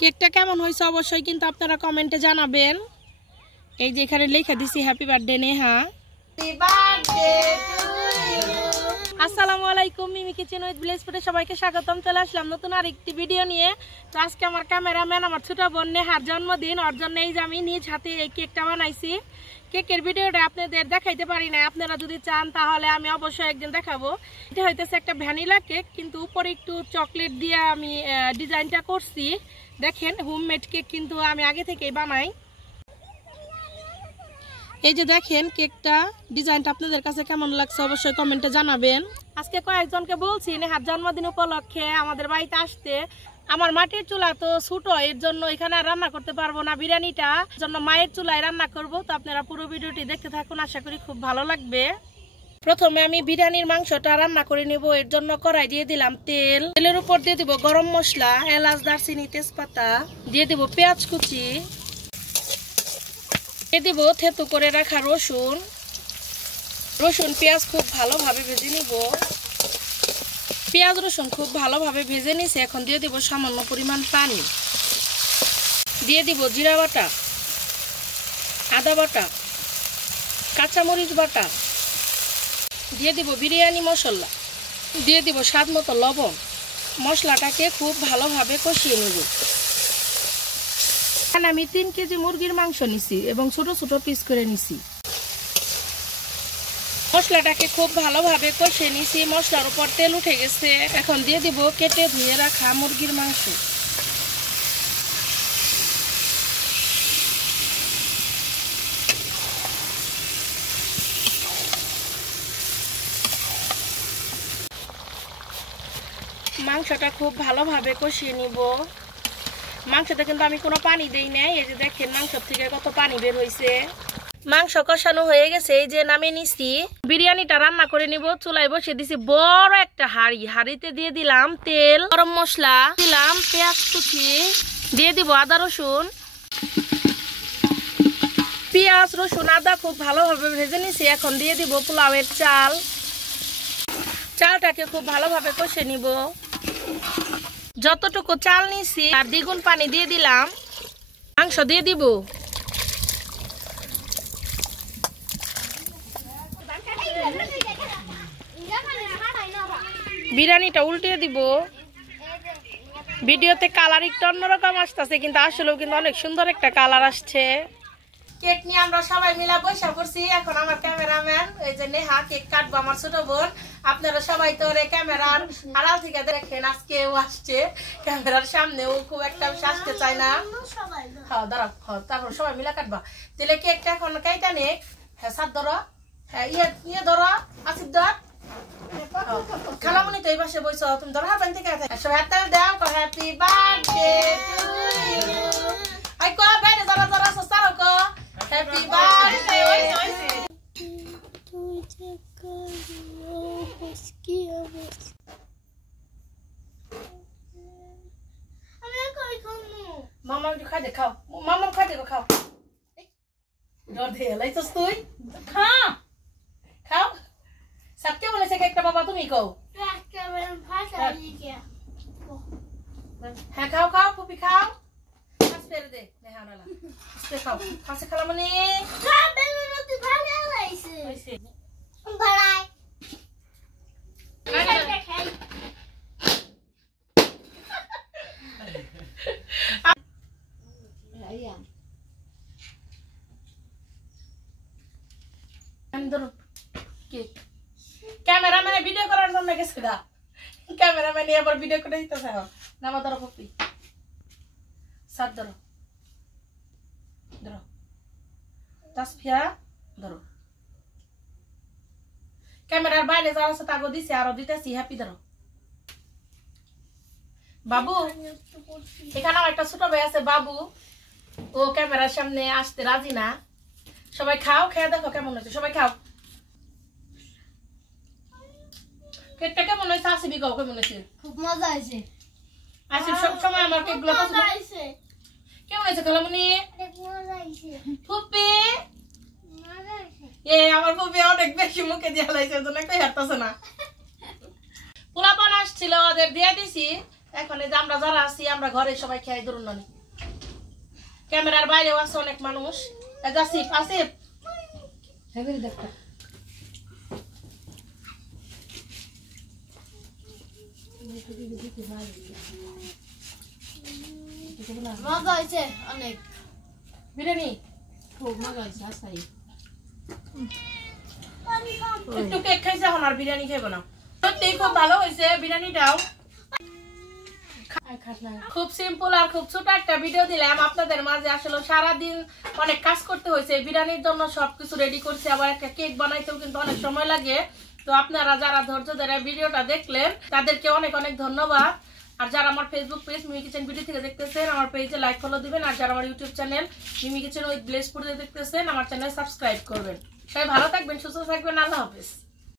কেকটা কেমন হয়েছে অবশ্যই কিন্তু আপনারা কমেন্টে জানাবেন। এই যে এখানে লেখা দিছি হ্যাপি বার্থডে নেহা। আসসালামু আলাইকুম, মিমি কিচেন উইথ ভিলেজ ফুডে সবাইকে স্বাগতম। চলে আসলাম নতুন আরেকটি ভিডিও নিয়ে। তো আজকে আমার ক্যামেরাম্যান আমার ছোট বোন নেহার জন্মদিন, ওর জন্য এই যে আমি নিজ হাতে এই কেকটা বানাইছি। কেকের ভিডিওটা আপনাদের দেখাইতে পারি না, আপনারা যদি চান তাহলে আমি অবশ্যই একদিন দেখাবো। এটা হইতেছে একটা ভ্যানিলা কেক, কিন্তু উপরে একটু চকলেট দিয়ে আমি ডিজাইনটা করছি। দেখেন হোমমেড কেক কিন্তু আমি আগে থেকেই বানাই। এই যে দেখেন কেকটা ডিজাইনটা আপনাদের কাছে কেমন লাগছে অবশ্যই কমেন্টে জানাবেন। আজকে কয়েকজনকে বলছি নেহার জন্মদিন উপলক্ষে আমাদের বাড়িতে আসতে। আমার মাটির চুলা তো ছোট, এর জন্য এখানে রান্না করতে পারবো না বিরিয়ানিটা, জন্য মায়ের চুলায় রান্না করব। তো আপনারা পুরো ভিডিওটি দেখতে থাকুন, আশা করি খুব ভালো লাগবে। প্রথমে আমি বিরিয়ানির মাংসটা রান্না করে নেব। এর জন্য কড়াই দিয়ে দিলাম তেল, তেলের উপর দিয়ে দিব গরম মশলা, এলাচ, দারচিনি, তেজপাতা, দিয়ে দিব পেঁয়াজ কুচি, দিয়ে দিব থেতু করে রাখা রসুন। রসুন পেঁয়াজ খুব ভালোভাবে ভেজে নিব। পেঁয়াজ রসুন খুব ভালোভাবে ভেজে নিছি। এখন দিয়ে দিব সামান্য পরিমাণ পানি, দিয়ে দিব জিরা বাটা, আদা বাটা, কাঁচামরিচ বাটা, দিয়ে দিব বিরিয়ানি মশলা, দিয়ে দিব স্বাদ মতো লবণ। মশলাটাকে খুব ভালোভাবে কষিয়ে নেব। এখানে আমি 3 কেজি মুরগির মাংস নিছি এবং ছোট ছোট পিস করে নিছি। মশলাটাকে খুব ভালোভাবে কষিয়ে নিছি। মশলার উপর তেল উঠে গেছে। এখন দিয়ে দিব কেটে ধুয়ে রাখা মুরগির মাংস। মাংসটা খুব ভালোভাবে কষিয়ে নিব। মাংসতে কিন্তু আমি কোনো পানি দেই নাই। এই যে দেখেন মাংস থেকে কত পানি বের হয়েছে। মাংস কষানো হয়ে গেছে, এই যে নামিয়ে নিছি। বিরিয়ানিটা রান্না করে নিব। চুলায় বসিয়ে দিছি বড় একটা হাঁড়ি। হাঁড়িতে দিয়ে দিলাম তেল, গরম মশলা, দিলাম পেঁয়াজ কুচি, দিয়ে দিব আদা রসুন। পেঁয়াজ রসুন আদা খুব ভালোভাবে ভেজে নিছি। এখন দিয়ে দিব পোলাওয়ের চাল। চালটাকে খুব ভালোভাবে কষে নিব। যতটুকু চাল নিছি আর দ্বিগুণ পানি দিয়ে দিলাম। মাংস দিয়ে দিব। বিরিয়ানিটা উল্টিয়ে দিব। ভিডিওতে কালার একটু অন্যরকম আসতেছে, কিন্তু আসলেও কিন্তু অনেক সুন্দর একটা কালার আসছে। কেক নিয়ে আমরা সবাই মিলে বসে পড়ছি। এখন আমার ক্যামেরাম্যান এই যে নেহা কেক কাটবো, আমার ছোট বোন। আপনারা সবাই তো ক্যামেরার আড়াল থেকে দেখেন, আজকে ও আসছে ক্যামেরার সামনে, ও খুব একটা আসতে চায় না। হ্যাঁ দাঁড়াও, তারপর সবাই মিলে কাটবা। তাহলে কেকটা এখন কাইটা নে। হ্যাঁ সাত ধরো, হ্যাঁ ইয়ে ধরো, আসিফ ধর। খালামুনি তো এই পাশে বইছো, তুমি ধরো হাত থেকে সবাই হাত দাও। Happy birthday to you. আই কো বাইরে যারা যারা সারা কো হ্যাপি বার্থডে। মামা খাই দে, খাও মামা খাই দে, খাও। ডর দিয়ে লাইছস তুই, খা খাও। সত্যি বলেছে কেকটা বাবা তুমি কও। হ্যাঁ খাও খাও পুপি খাও। কাজ ফেলে দে নেহা নালা আজকে খাও। কাছে খালা মানে ক্যামেরাম্যানে ভিডিও করার জন্য গেছে গা। ক্যামেরাম্যানে আবার ভিডিও করে দিতেছে। নামা ধরো পপি, সাত ধরো, ধরো তাসফিয়া ধরো। ক্যামেরার বাইরে যাওয়া আছে তাগো দিছে, আরো দিতেছি। হ্যাপি ধরো বাবু। এখানে আমার একটা ছোট ভাই আছে বাবু, ও ক্যামেরার সামনে আসতে রাজি না। সবাই খাও, খেয়ে দেখো কেমন হয়েছে। সবাই খাও। কেকটা কেমন হয়েছে আসিবি কও, কেমন হয়েছে? খুব মজা হয়েছে। আসিফ সব সময় আমার কেকগুলো পছন্দ। কেমন হয়েছে খালামুনি? ফুপি এ আমার ফুপি অনেক বেশি মুখে দিয়ে লাইছে, ওই জন্য একটু হাঁটতেছে না। পোলাপান আসছিল, ওদের দিয়ে দিছি। এখন এই যে আমরা যারা আছি আমরা ঘরে সবাই খাই ধরুন না, ক্যামেরার বাইরেও আছে অনেক মানুষ। আসিফ আসিফ দেখো মজা হয়েছে অনেক, বিরিয়ানি খুব মজা হয়েছে। আসাই একটু কেক খাইছে, এখন আর বিরিয়ানি খাইবো না। সত্যি খুব ভালো হয়েছে বিরিয়ানিটাও। খুব সিম্পল আর খুব ছোট একটা ভিডিও দিলাম আপনাদের মাঝে। আসলে সারাদিন অনেক কাজ করতে হয়েছে, বিরিয়ানির জন্য সবকিছু রেডি করছে, আবার একটা কেক বানাইতেও কিন্তু অনেক সময় লাগে। তো আপনারা যারা ধৈর্য ধরে ভিডিওটা দেখলেন তাদেরকে অনেক অনেক ধন্যবাদ। আর যারা আমার ফেসবুক পেজ মিমি কিচেন ভিডিও থেকে দেখতেছেন আমার পেজে লাইক ফলো দিবেন। আর যারা আমার YouTube channel Mimi kitchen with ব্লেসপুর দেখতেছেন আমার চ্যানেল সাবস্ক্রাইব করবেন। সবাই ভালো থাকবেন, সুস্থ থাকবেন, আল্লাহ হাফেজ।